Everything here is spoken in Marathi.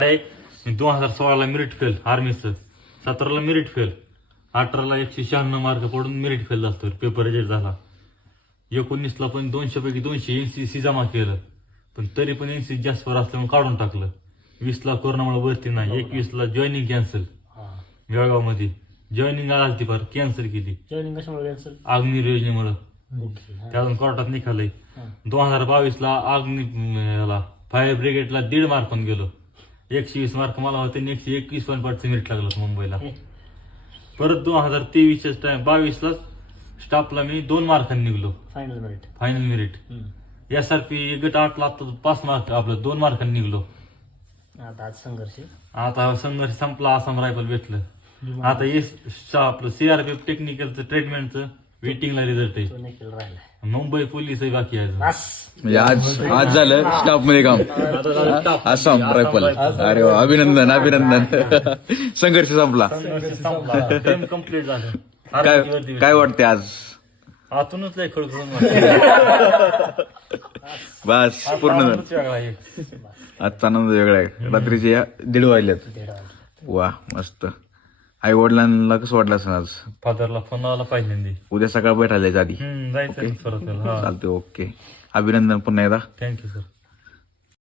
2016ला मेरिट फेल आर्मीचं, 17ला मेरिट फेल, 18ला 196 मार्क पडून मेरिट फेल झालं, पेपर रिजेक्ट झाला. 19ला पण 200 पैकी 200 NCC जमा केलं, पण तरी पण NCC जास्त असल्यामुळे काढून टाकलं. 20ला कोरोनामुळे भरती नाही, 21ला जॉईनिंग कॅन्सल. बेळगाव मध्ये जॉईनिंग आली ती फार कॅन्सल केली. जॉईनिंग कशामुळे कॅन्सल? अग्नी योजनेमुळे त्यातून कोर्टात निघालंय. 2022ला अग्नी फायर ब्रिगेडला 1.5 मार्क पण गेलो. 120 मार्क मला होते, 121 पण पाठचं मेरिट लागलं मुंबईला. परत 2023 22ला स्टाफला मी 2 मार्कांनी निघलो. Final merit. SRP गट 8ला आता 5 मार्क आपलं 2 मार्कांनी निघलो. आता संघर्ष संपला, आसाम रायफल भेटलं. आता आपलं CRPF टेक्निकलचं ट्रीटमेंटचं वेटिंगला रिझल्ट आहे. मुंबई पोलीस बाकी आहे. म्हणजे आज झालं स्टाफ मध्ये काम, आसाम रायफल. अरे वा, अभिनंदन अभिनंदन. संघर्ष संपला. कम्प्लीट झालं. काय वाटते आज? आतूनच लय खळखळून बस पूर्ण आजचा आनंद वेगळा आहे. रात्रीचे 1:30 वाजल्यात. वा मस्त. आई वडिलांना कसं वाटलं असं आज? फादरला फोन आला पाहिजे. उद्या सकाळ भेटायला आधी जायचं. चालते. ओके, अभिनंदन पुन्हा एकदा. Thank you sir.